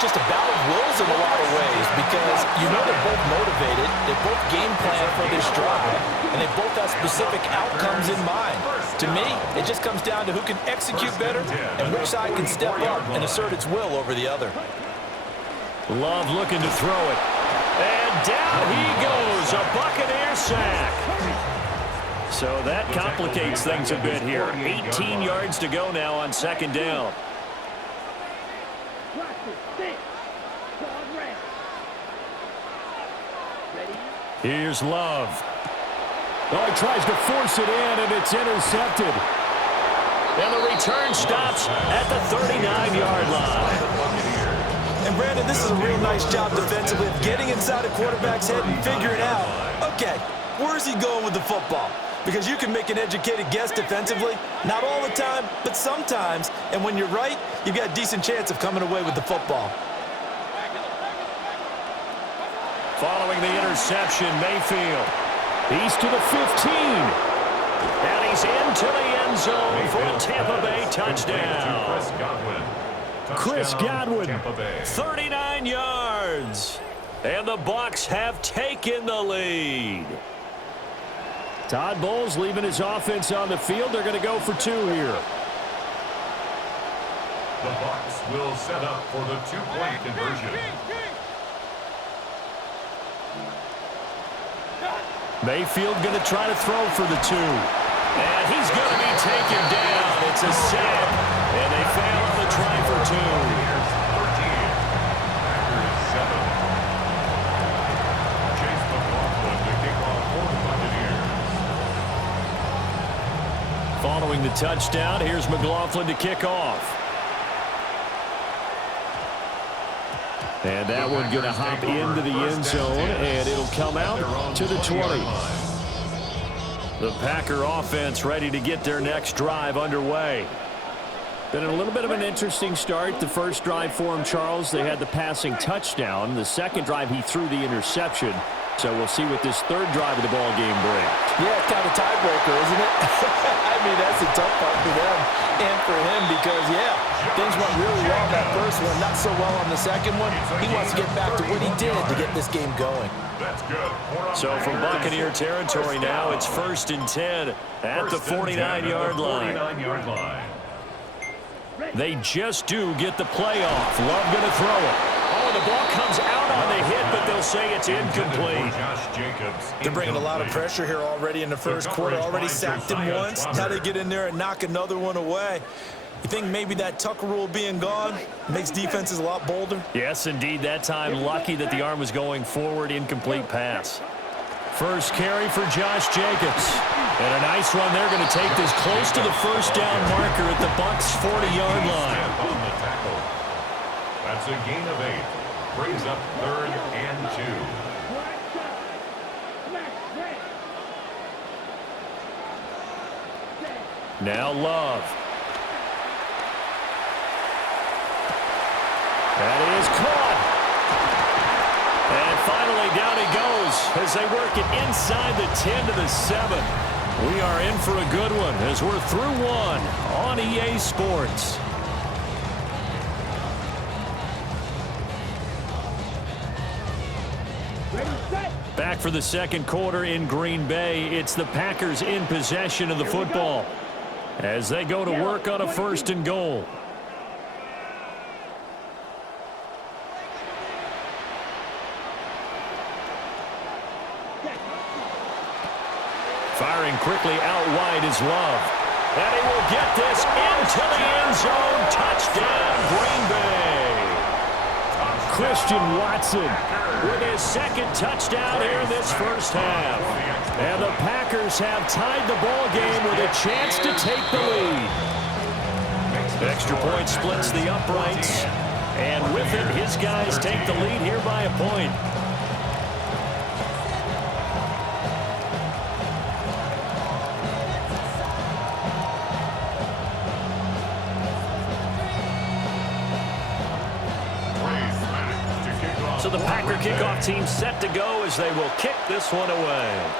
just a battle of wills in a lot of ways because you know they're both motivated, they both game plan for this drive, and they both have specific outcomes in mind. To me, it just comes down to who can execute better and which side can step up and assert its will over the other. Love looking to throw it. And down he goes, a Buccaneer sack. So that complicates things a bit here. 18 yards to go now on second down. Here's Love. Oh, he tries to force it in, and it's intercepted. And the return stops at the 39-yard line. And, Brandon, this is a real nice job defensively of getting inside a quarterback's head and figuring out, okay, where's he going with the football? Because you can make an educated guess defensively, not all the time, but sometimes. And when you're right, you've got a decent chance of coming away with the football. Following the interception, Mayfield. He's to the 15. And he's into the end zone for a Tampa Bay touchdown. Chris Godwin, 39 yards. And the Bucs have taken the lead. Todd Bowles leaving his offense on the field. They're going to go for two here. The Bucs will set up for the two-point conversion. Mayfield going to try to throw for the two. And he's going to be taken down. It's a sack. And they fail on the try for two. Here's 13. Packers 7. Chase McLaughlin to kick off for the Buccaneers. Following the touchdown, here's McLaughlin to kick off. And that one going to hop into the end zone, and it'll come out to the 20. The Packer offense ready to get their next drive underway. Been a little bit of an interesting start. The first drive for him, Charles, they had the passing touchdown. The second drive, he threw the interception. So we'll see what this third drive of the ball game brings. Yeah, it's kind of a tiebreaker, isn't it? I mean, that's a tough part for them and for him because, yeah, things went really well that first one, not so well on the second one. He wants to get back to what he did to get this game going. That's good. So from Buccaneer territory now, it's 1st and 10 at the 49-yard line. They just do get the play off. Love going to throw it. Oh, the ball comes out on the hit, but they'll say it's incomplete. They're bringing a lot of pressure here already in the first quarter. Already sacked him once. Now they get in there and knock another one away. You think maybe that Tucker rule being gone makes defenses a lot bolder? Yes, indeed. That time, lucky that the arm was going forward. Incomplete pass. First carry for Josh Jacobs. And a nice run. They're going to take this close to the first down marker at the Bucs' 40-yard line. That's a gain of 8. Brings up 3rd and 2. Now Love. That is caught. And finally down he goes as they work it inside the 10 to the 7. We are in for a good one as we're through one on EA Sports. Back for the second quarter in Green Bay. It's the Packers in possession of the football as they go to work on a 1st and goal. Firing quickly out wide is Love. And he will get this into the end zone. Touchdown, Green Bay. Christian Watson with his second touchdown here in this first half. And the Packers have tied the ball game with a chance to take the lead. Extra point splits the uprights. And with it, his guys take the lead here by a point. So the Packer kickoff team set to go as they will kick this one away.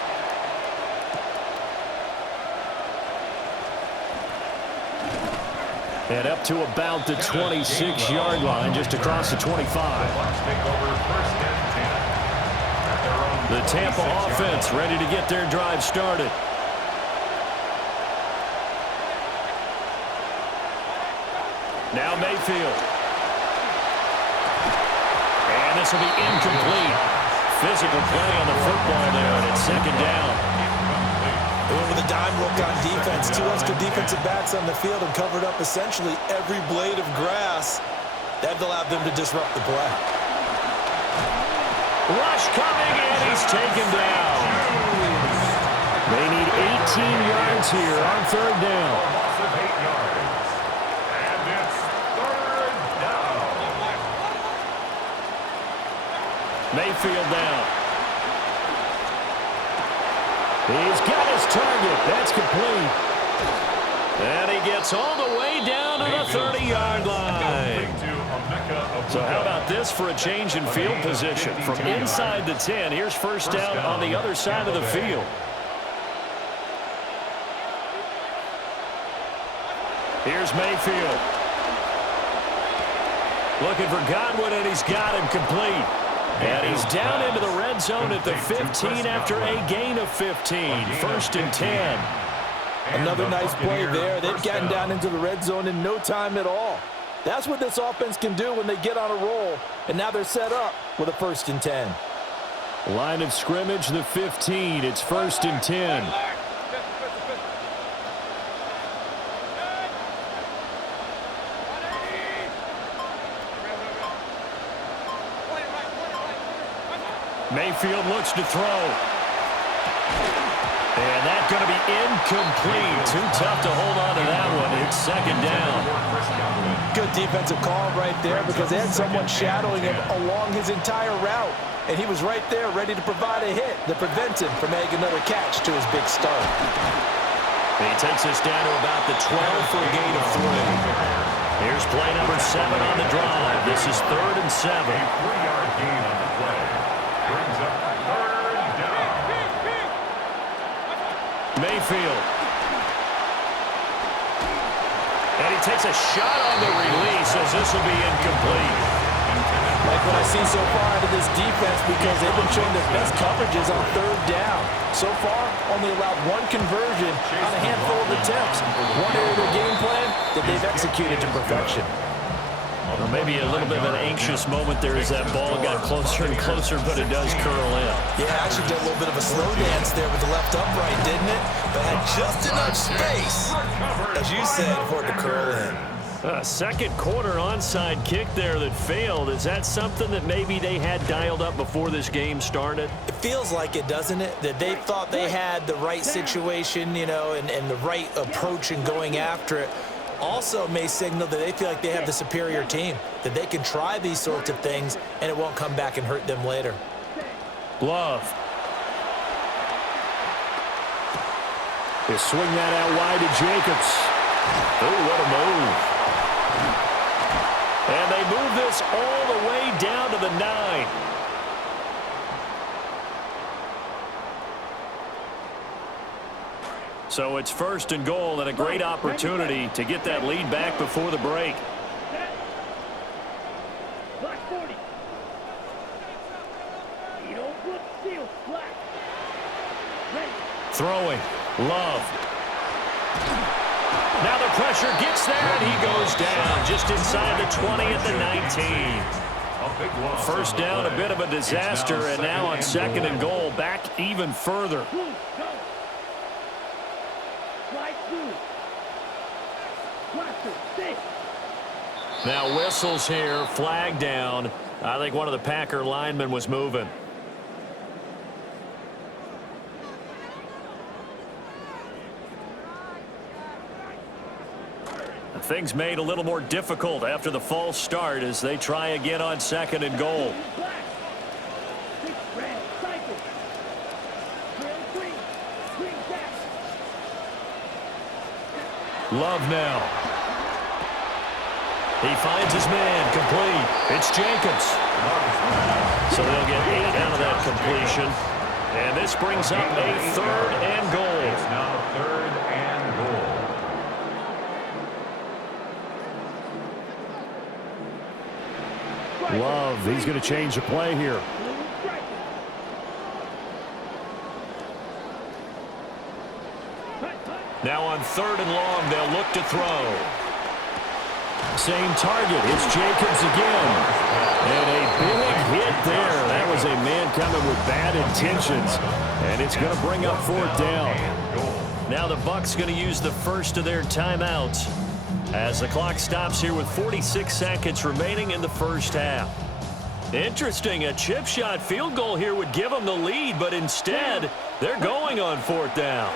And up to about the 26-yard line, just across the 25. The Tampa offense ready to get their drive started. Now Mayfield. And this will be incomplete. Physical play on the football there, and it's second down. With a dime look on defense, 2 extra defensive backs on the field and covered up essentially every blade of grass. That allowed them to disrupt the play. Rush coming, and he's taken down. They need 18 yards here on third down. And it's third down. Mayfield down. He's got his target. That's complete. And he gets all the way down to the 30-yard line. So how about this for a change in field position? From inside the 10, here's first down on the other side of the field. Here's Mayfield. Looking for Godwin, and he's got him complete. And he's down into the red zone at the 15 after a gain of 15. First and 10. Another nice play there. They've gotten down into the red zone in no time at all. That's what this offense can do when they get on a roll. And now they're set up with a first and 10. Line of scrimmage, the 15. It's first and 10. Mayfield looks to throw. And that's going to be incomplete. Too tough to hold on to that one. It's second down. Good defensive call right there because they had someone shadowing him along his entire route. And he was right there ready to provide a hit that prevents him from making another catch to his big start. He takes us down to about the 12 for a gain of 3. Here's play number 7 on the drive. This is third and 7. A 3-yard gain on the play. Brings up third down. Mayfield. And he takes a shot on the release as this will be incomplete. Like what I see so far out of this defense because they've been showing their best coverages on third down. So far, only allowed one conversion on a handful of attempts. One area of their game plan that they've executed to perfection. Well, maybe a little bit of an anxious moment there as that ball got closer and closer, but it does curl in. Yeah, actually did a little bit of a slow dance there with the left upright, didn't it? But had just enough space, as you said, for it to curl in. Second quarter onside kick there that failed. Is that something that maybe they had dialed up before this game started? It feels like it, doesn't it? That they thought they had the right situation, you know, and the right approach in going after it. Also may signal that they feel like they have the superior team, that they can try these sorts of things and it won't come back and hurt them later. Love. They swing that out wide to Jacobs. Oh, what a move. And they move this all the way down to the 9. So it's first and goal and a great opportunity to get that lead back before the break. Throwing. Love. Now the pressure gets there, and he goes down just inside the 20 at the 19. First down, a bit of a disaster, and now on second and goal, back even further. Now whistles here, flag down. I think one of the Packer linemen was moving. Things made a little more difficult after the false start as they try again on second and goal. Love now. He finds his man, complete. It's Jacobs. So they'll get 8 out of that completion. And this brings up a third and goal. It's now third and goal. Love, he's going to change the play here. Now on 3rd and long, they'll look to throw. Same target. It's Jacobs again. And a big hit there. That was a man coming with bad intentions. And it's going to bring up 4th down. Now the Bucs going to use the first of their timeouts as the clock stops here with 46 seconds remaining in the first half. Interesting, a chip shot field goal here would give them the lead, but instead they're going on 4th down.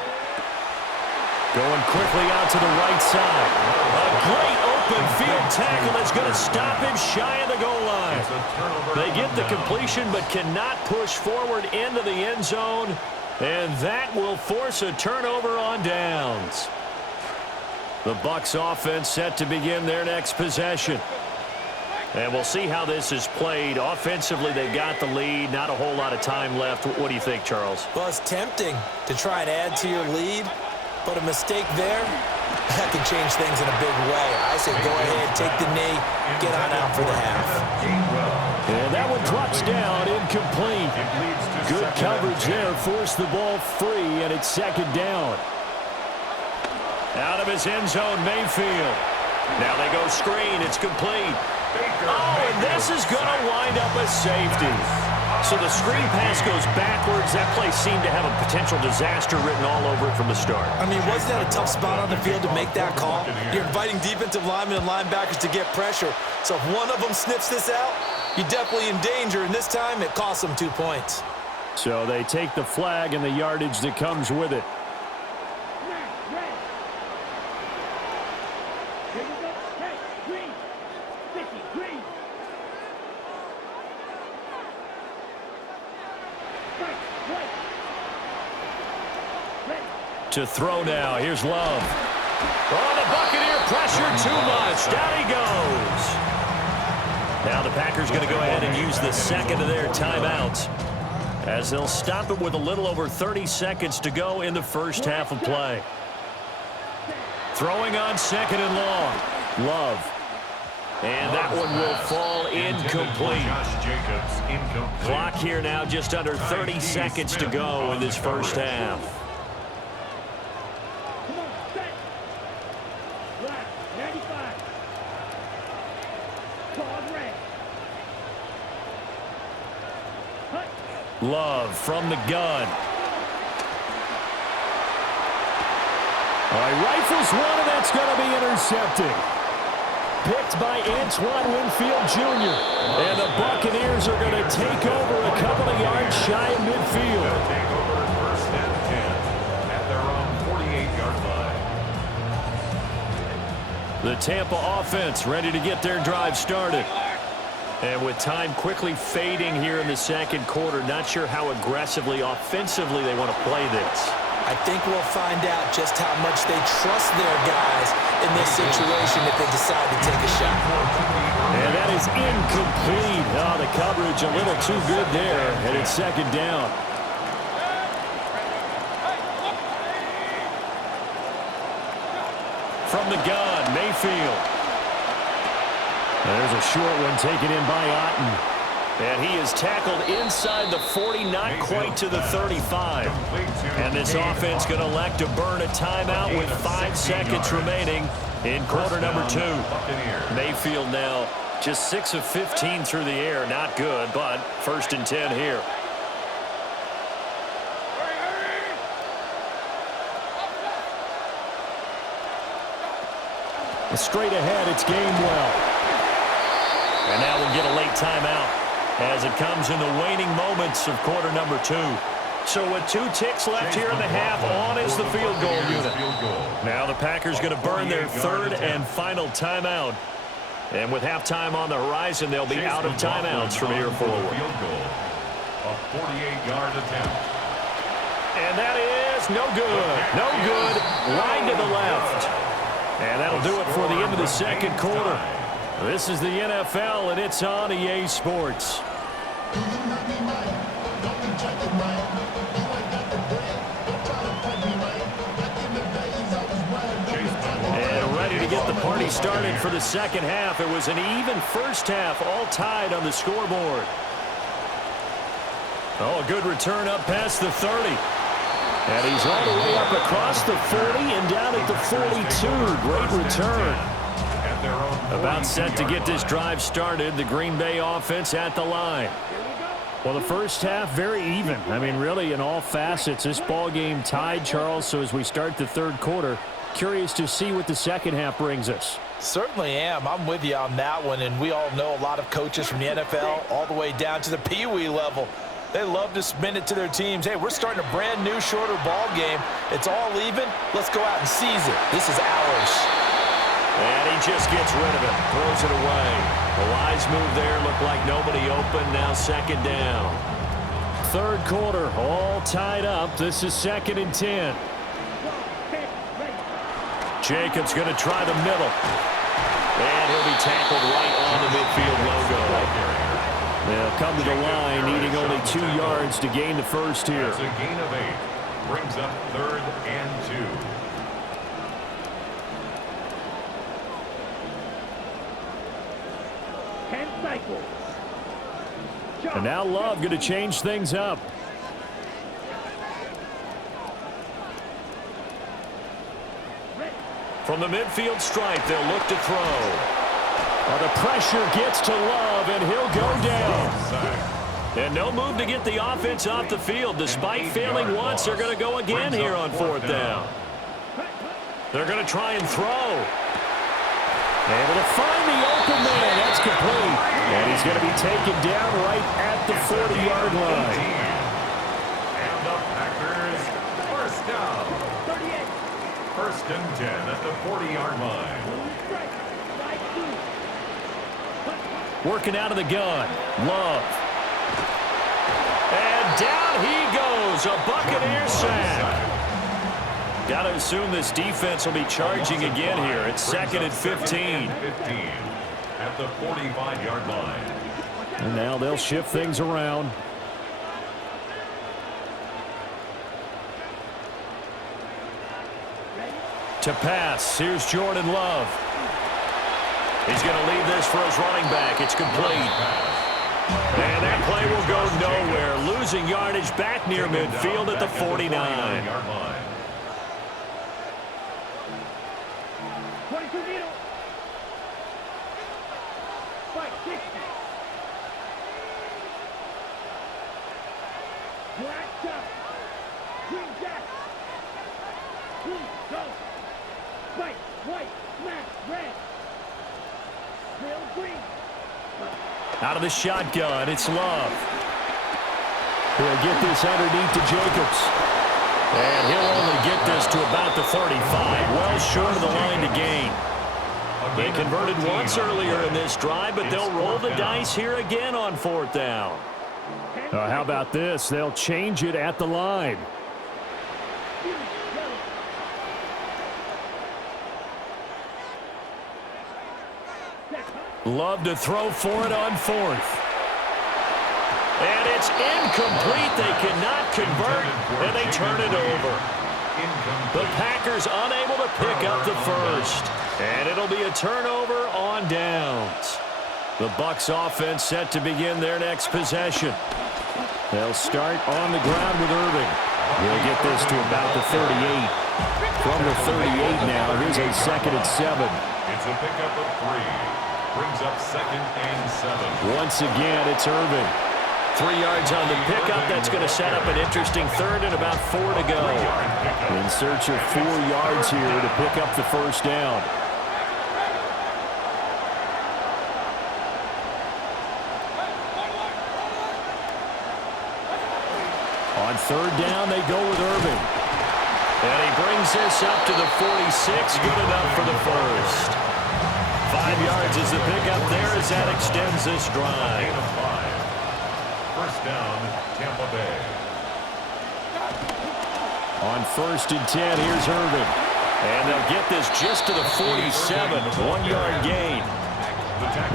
Going quickly out to the right side. A great open field tackle that's going to stop him shy of the goal line. They get the completion but cannot push forward into the end zone, and that will force a turnover on downs. The Bucs offense set to begin their next possession. And we'll see how this is played. Offensively, they've got the lead. Not a whole lot of time left. What do you think, Charles? Well, it's tempting to try and add to your lead. But a mistake there, that can change things in a big way. I say go ahead, take the knee, get on out for the half. And that one drops down, incomplete. Good coverage there, forced the ball free, and it's 2nd down. Out of his end zone, Mayfield. Now they go screen, it's complete. Oh, and this is going to wind up a safety. So the screen pass goes backwards. That play seemed to have a potential disaster written all over it from the start. I mean, wasn't that a tough spot on the field to make that call? You're inviting defensive linemen and linebackers to get pressure. So if one of them sniffs this out, you're definitely in danger. And this time, it costs them 2 points. So they take the flag and the yardage that comes with it. To throw now. Here's Love. Oh, the Buccaneer pressure too much. Down he goes. Now the Packers going to go ahead and use the second of their timeouts as they'll stop it with a little over 30 seconds to go in the first half of play. Throwing on 2nd and long. Love. And that one will fall incomplete. Clock here now just under 30 seconds to go in this first half. Love from the gun. All right, rifles one, and that's going to be intercepted. Picked by Antoine Winfield Jr. And the Buccaneers are going to take over a couple of yards shy of midfield. Take over 1st and 10 at their own 48-yard line. The Tampa offense ready to get their drive started. And with time quickly fading here in the 2nd quarter, not sure how aggressively, offensively they want to play this. I think we'll find out just how much they trust their guys in this situation if they decide to take a shot. And that is incomplete. Oh, the coverage a little too good there, and it's 2nd down. From the gun, Mayfield. There's a short one taken in by Otten. And he is tackled inside the 40, not quite to the 35. And this offense going to elect to burn a timeout with 5 seconds remaining in quarter number 2. Mayfield now just 6 of 15 through the air. Not good, but 1st and 10 here. Straight ahead, it's Gainwell. And now we'll get a late timeout as it comes in the waning moments of quarter number 2. So with 2 ticks left here in the half, on is the field goal unit. Now the Packers going to burn their 3rd and final timeout. And with halftime on the horizon, they'll be out of timeouts from here forward. A 48-yard attempt. And that is no good. No good. Line to the left. And that'll do it for the end of the 2nd quarter. This is the NFL, and it's on EA Sports. And ready to get the party already started for the second half. It was an even first half, all tied on the scoreboard. Oh, a good return up past the 30. And he's all the way up across the 40 and down at the 42. Great return. About set to get this drive started. The Green Bay offense at the line. Well, the first half, very even. I mean, really, in all facets, this ball game tied, Charles. So as we start the third quarter, curious to see what the second half brings us. Certainly am. I'm with you on that one. And we all know a lot of coaches from the NFL all the way down to the Pee Wee level. They love to spin it to their teams. Hey, we're starting a brand new, shorter ball game. It's all even. Let's go out and seize it. This is ours. And he just gets rid of it. Throws it away. A wise move there. Looked like nobody open. Now second down. Third quarter, all tied up. This is 2nd and 10. Jacobs going to try the middle. And he'll be tackled right on the midfield logo. They'll come to the line, needing only 2 yards to gain the first here. It's a gain of 8. Brings up 3rd and 2. 10 cycles. And now Love going to change things up. From the midfield stripe, they'll look to throw. Well, the pressure gets to Love, and he'll go down. And no move to get the offense off the field. Despite failing once, they're going to go again here on 4th down. They're going to try and throw. Able to find the open man. That's complete. And he's going to be taken down right at the 40-yard line. And the Packers, first down. 1st and 10 at the 40-yard line. Working out of the gun. Love. And down he goes. A Buccaneer sack. Got to assume this defense will be charging again here. It's 2nd and 15. At the 45-yard line. And now they'll shift things around. To pass. Here's Jordan Love. He's going to leave this for his running back. It's complete. And that play will go nowhere. Losing yardage back near midfield at the 49. Out of the shotgun, it's Love. He'll get this underneath to Jacobs. And he'll only get this to about the 35. Well short of the line to gain. They converted once earlier in this drive, but they'll roll the dice here again on 4th down. How about this? They'll change it at the line. Love to throw for it on 4th. And it's incomplete. They cannot convert, and they turn it over. The Packers unable to pick up the first. And it'll be a turnover on downs. The Bucs offense set to begin their next possession. They'll start on the ground with Irving. He'll get this to about the 38. From the 38 now, here's a 2nd and 7. It's a pickup of 3. Brings up 2nd and 7. Once again, it's Irving. 3 yards on the pickup. That's going to set up an interesting 3rd and about 4 to go. In search of 4 yards here to pick up the first down. On 3rd down, they go with Irving. And he brings this up to the 46. Good enough for the first. 5 yards is the pickup there as that extends this drive. 1st down, Tampa Bay. On 1st and 10, here's Irving. And they'll get this just to the 47. 1-yard gain.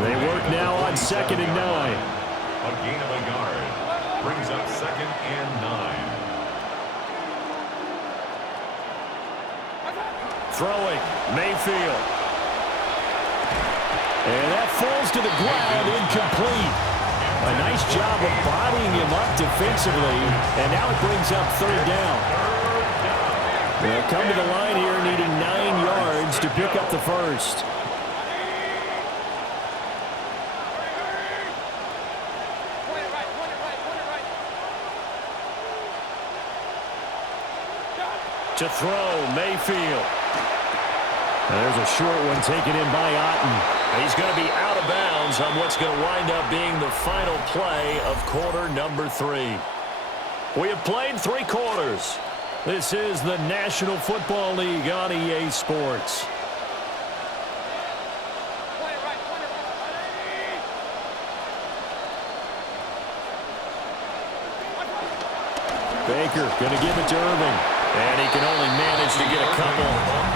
They work now on 2nd and 9. A gain of a yard. Brings up 2nd and 9. Throwing, Mayfield. And that falls to the ground, incomplete. A nice job of bodying him up defensively, and now it brings up third down. They'll come to the line here needing 9 yards to pick up the first. To throw, Mayfield. There's a short one taken in by Otten. He's going to be out of bounds on what's going to wind up being the final play of quarter number 3. We have played 3 quarters. This is the National Football League on EA Sports. Baker going to give it to Irving. And he can only manage to get a couple.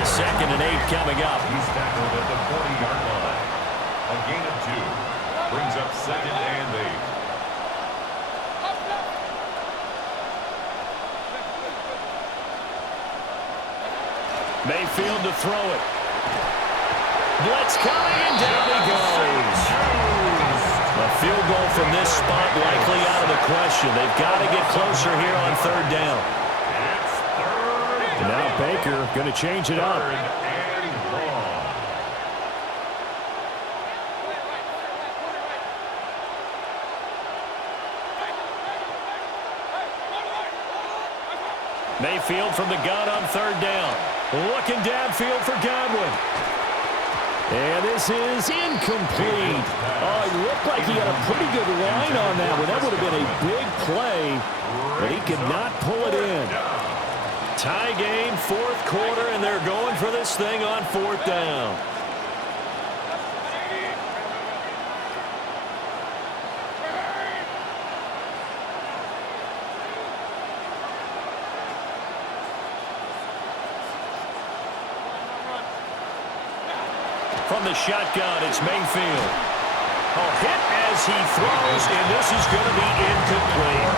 2nd and 8 coming up. He's tackled at the 40-yard line. A gain of 2. Brings up 2nd and 8. Mayfield to throw it. Blitz coming, and down he goes. A field goal from this spot likely out of the question. They've got to get closer here on third down. Now Baker going to change it up. Mayfield from the gun on third down. Looking downfield for Godwin. And this is incomplete. Oh, it looked like he had a pretty good line on that one. That would have been a big play, but he could not pull it in. Tie game, 4th quarter, and they're going for this thing on 4th down. From the shotgun, it's Mayfield. A hit as he throws, and this is going to be incomplete.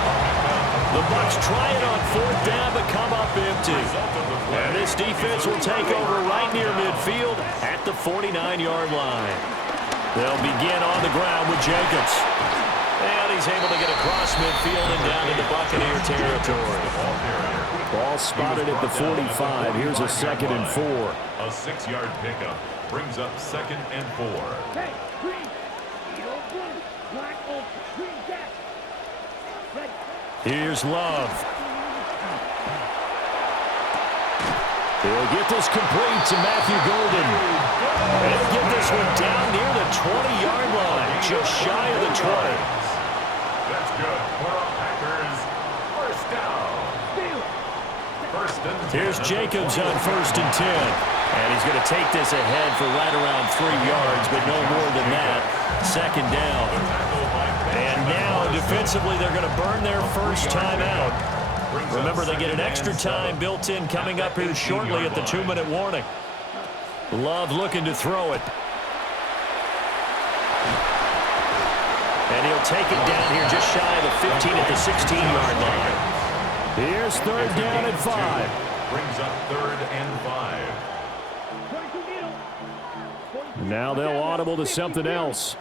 The Bucs try it on 4th down, but come up empty. And this defense will take over right near midfield at the 49-yard line. They'll begin on the ground with Jacobs. And he's able to get across midfield and down into Buccaneer territory. Ball spotted at the 45. Here's a 2nd and 4. A 6-yard pickup brings up 2nd and 4. Hey, green, yellow, blue, black, old, green, gas. Ready. Here's Love. He'll get this complete to Matthew Golden. He'll get this one down near the 20-yard line, just shy of the 20. That's good for our Packers. First down. First and 10. Here's Jacobs on 1st and 10. And he's going to take this ahead for right around 3 yards, but no more than that. 2nd down. And now, defensively, they're going to burn their first time out. Remember, they get an extra time built in coming up here shortly at the 2-minute warning. Love looking to throw it. And he'll take it down here just shy of the 15 at the 16-yard line. Here's 3rd down and 5. Brings up 3rd and 5. Now they'll audible to something else.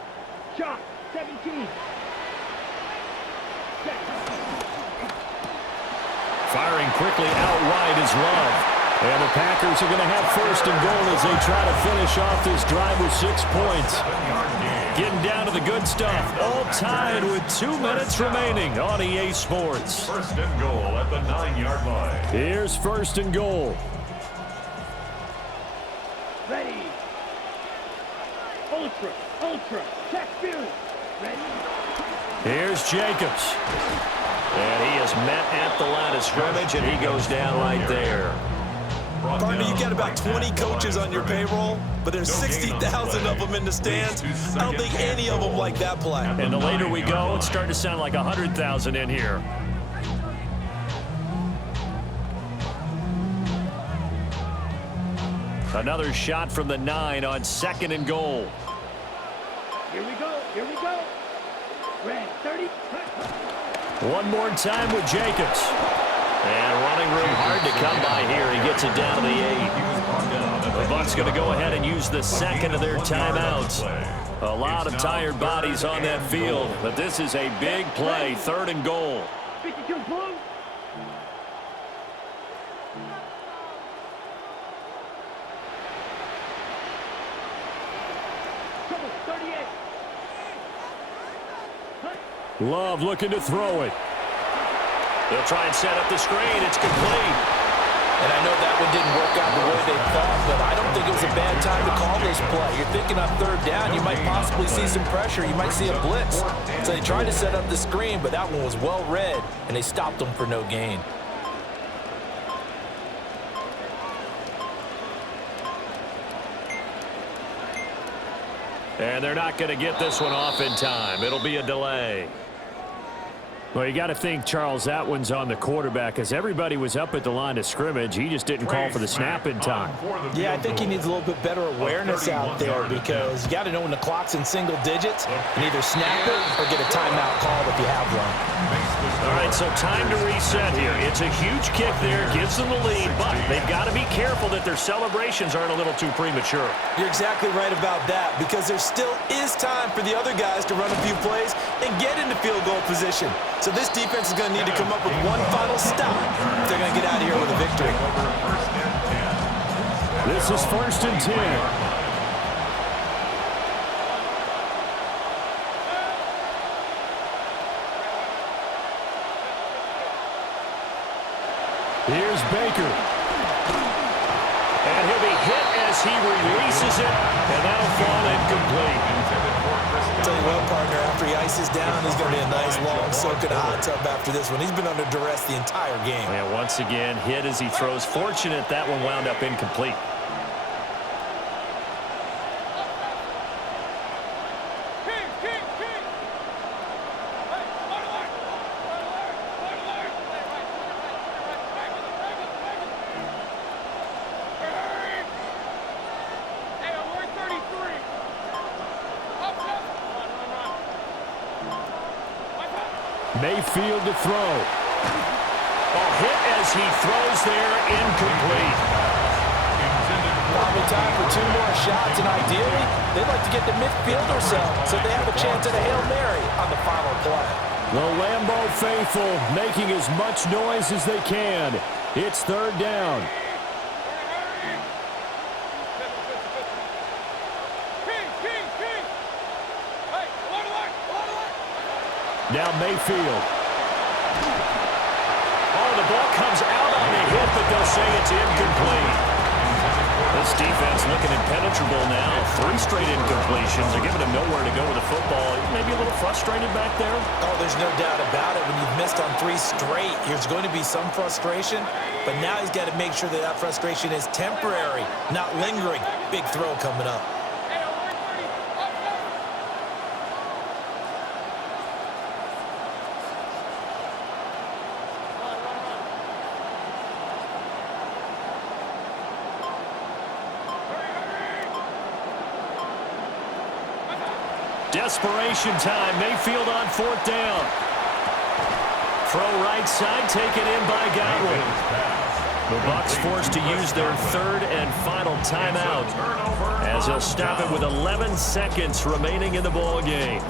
Shot, 17. Firing quickly out wide is Love. And the Packers are going to have 1st and goal as they try to finish off this drive with 6 points. Getting down to the good stuff. All tied with 2 minutes remaining on EA Sports. 1st and goal at the 9-yard line. Here's 1st and goal. Ready. Ultra, check field. Ready. Here's Jacobs. And he is met at the line of scrimmage, and he goes down right there. Partner, you got about 20 coaches on your payroll, but there's 60,000 of them in the stands. I don't think any of them like that play. And the later we go, it's starting to sound like 100,000 in here. Another shot from the 9 on 2nd and goal. Here we go. Red, 30. One more time with Jacobs. And running room hard to come by here. He gets it down to the 8. The Bucs going to go ahead and use the 2nd of their timeouts. A lot of tired bodies on that field, but this is a big play, 3rd and goal. 52 blue. Trouble, 38. Love looking to throw it. They'll try and set up the screen. It's complete. And I know that one didn't work out the way they thought, but I don't think it was a bad time to call this play. You're thinking on 3rd down, you might possibly see some pressure. You might see a blitz. So they tried to set up the screen, but that one was well read, and they stopped them for no gain. And they're not going to get this one off in time. It'll be a delay. Well, you got to think, Charles, that one's on the quarterback as everybody was up at the line of scrimmage. He just didn't call for the snap in time. Yeah, I think he needs a little bit better awareness out there because you got to know when the clock's in single digits and either snap it or get a timeout called if you have one. All right, so time to reset here. It's a huge kick there, gives them the lead, but they've got to be careful that their celebrations aren't a little too premature. You're exactly right about that because there still is time for the other guys to run a few plays and get into field goal position. So this defense is going to need to come up with one final stop if they're going to get out of here with a victory. This is 1st and 10. Here's Baker. And he'll be hit as he releases it, and that'll fall incomplete. Tell you what, partner, after he ices down, he's going to be a nice long soak in a hot tub after this one. He's been under duress the entire game. And once again, hit as he throws. Fortunate that one wound up incomplete. Mayfield to throw. A hit as he throws there, incomplete. Probably time for 2 more shots, and ideally, they'd like to get to midfield or so they have a chance at a Hail Mary on the final play. The Lambeau faithful making as much noise as they can. It's 3rd down. Now Mayfield. Oh, the ball comes out on the hit, but they'll say it's incomplete. This defense looking impenetrable now. 3 straight incompletions. They're giving him nowhere to go with the football. Maybe a little frustrated back there. Oh, there's no doubt about it. When you've missed on 3 straight, there's going to be some frustration. But now he's got to make sure that that frustration is temporary, not lingering. Big throw coming up. Desperation time. Mayfield on 4th down. Throw right side, taken in by Godwin. The Bucs forced to use their 3rd and final timeout as they'll stop it with 11 seconds remaining in the ball game.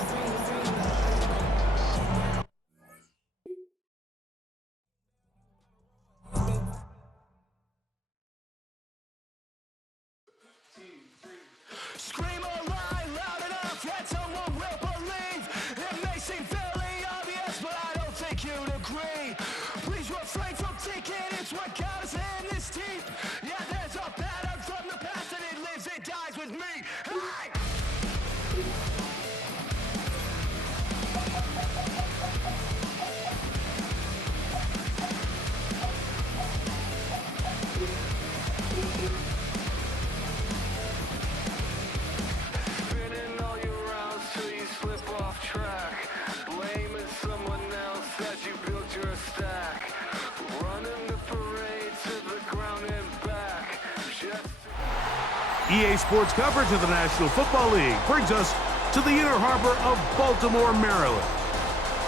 EA Sports coverage of the National Football League brings us to the Inner Harbor of Baltimore, Maryland,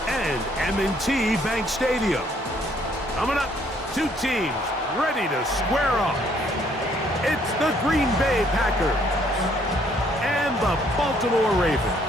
and M&T Bank Stadium. Coming up, 2 teams ready to square off. It's the Green Bay Packers and the Baltimore Ravens.